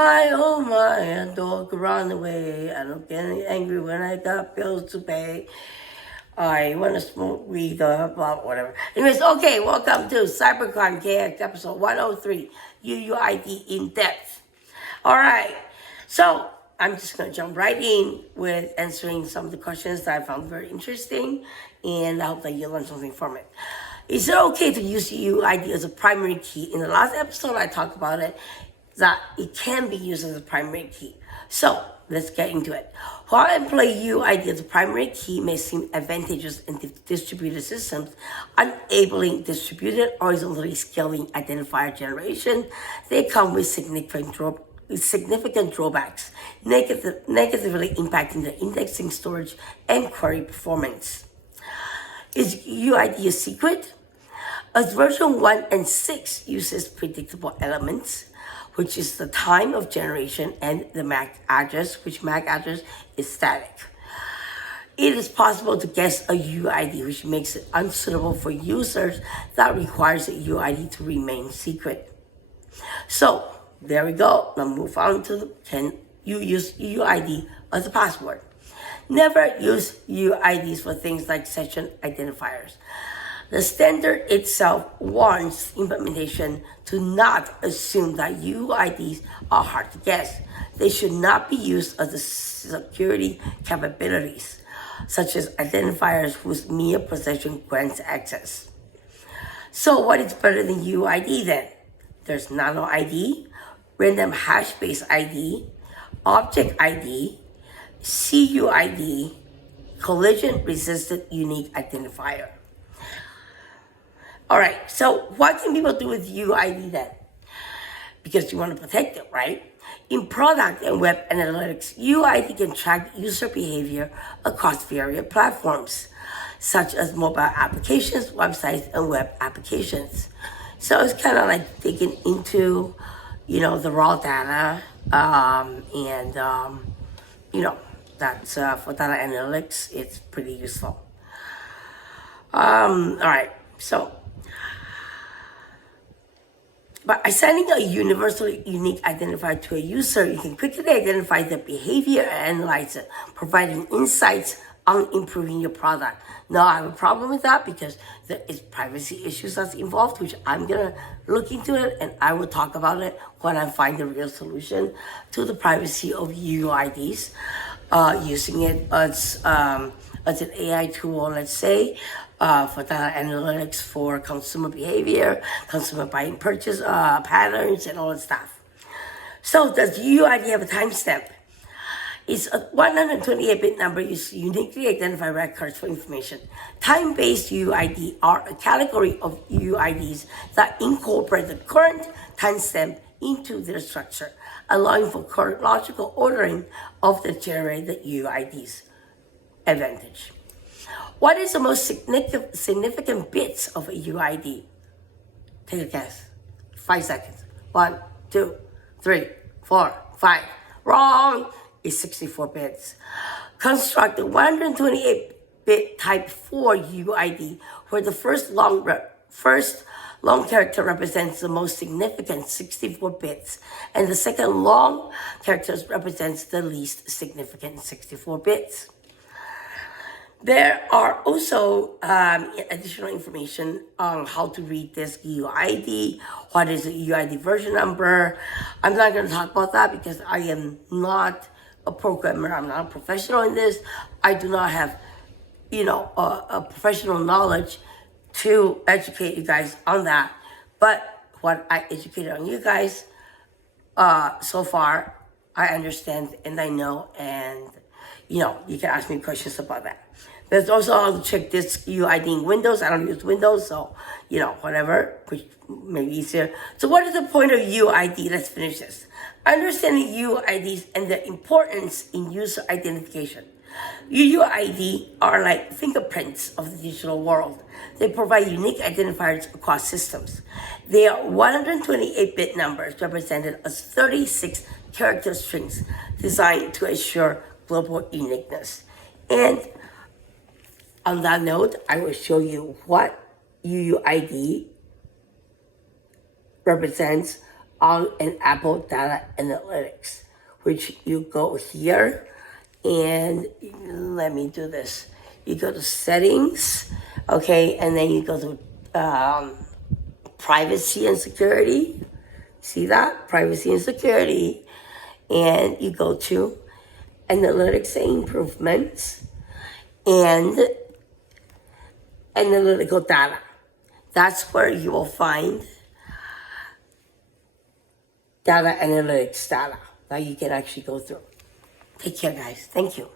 oh my, a dog run away. I don't get angry when I got bills to pay. I want to smoke weed or whatever. Anyways, okay, welcome to Cybercrime KX episode 103, UUID in depth. All right, so I'm just going to jump right in with answering some of the questions that I found very interesting, and I hope that you learn something from it. Is it okay to use UUID as a primary key? In the last episode, I talked about it, that it can be used as a primary key. So let's get into it. While employing UUID as a primary key may seem advantageous in distributed systems, enabling distributed horizontally scaling identifier generation, they come with significant drawbacks, negatively impacting the indexing, storage, and query performance. Is UUID a secret? As version 1 and 6 uses predictable elements, which is the time of generation, and the MAC address, which MAC address is static. It is possible to guess a UUID, which makes it unsuitable for users that requires the UUID to remain secret. So there we go. Now move on to can you use UUID as a password? Never use UUIDs for things like session identifiers. The standard itself warns implementation to not assume that UUIDs are hard to guess. They should not be used as security capabilities, such as identifiers whose mere possession grants access. So what is better than UUID then? There's nano ID, random hash-based ID, object ID, CUID, collision-resistant unique identifier. All right, so what can people do with UUID then? Because you want to protect it, right? In product and web analytics, UUID can track user behavior across various platforms, such as mobile applications, websites, and web applications. So it's kind of like digging into, the raw data, that's for data analytics, it's pretty useful. All right, so by assigning a universally unique identifier to a user, you can quickly identify the behavior and analyze it, providing insights on improving your product. Now, I have a problem with that because there is privacy issues that's involved, which I'm gonna look into it, and I will talk about it when I find the real solution to the privacy of UUIDs. Using it as an AI tool, let's say, for data analytics for consumer behavior, consumer buying purchase patterns, and all that stuff. So does UUID have a timestamp? It's a 128-bit number used to uniquely identify records for information. Time-based UUID are a category of UUIDs that incorporate the current timestamp into their structure, allowing for chronological ordering of the generated UUIDs. Advantage. What is the most significant bits of a UUID? Take a guess. 5 seconds. 1, 2, 3, 4, 5. Wrong! It's 64 bits. Construct a 128-bit type 4 UUID, where the first long character represents the most significant 64 bits, and the second long character represents the least significant 64 bits. There are also additional information on how to read this UUID, what is the UUID version number. I'm not going to talk about that because I am not a programmer. I'm not a professional in this. I do not have, a professional knowledge to educate you guys on that. But what I educated on you guys so far, I understand and I know, and you can ask me questions about that. There's also how to check this UUID in Windows. I don't use Windows, so whatever, which may be easier. So what is the point of UUID? Let's finish this. Understanding UUIDs and their importance in user identification. UUID are like fingerprints of the digital world. They provide unique identifiers across systems. They are 128-bit numbers represented as 36 character strings designed to assure global uniqueness. And on that note, I will show you what UUID represents on an Apple Data Analytics, which you go here and let me do this. You go to settings, okay, and then you go to privacy and security. See that? Privacy and security. And you go to analytics and improvements and analytical data. That's where you will find data analytics data that you can actually go through. Take care, guys. Thank you.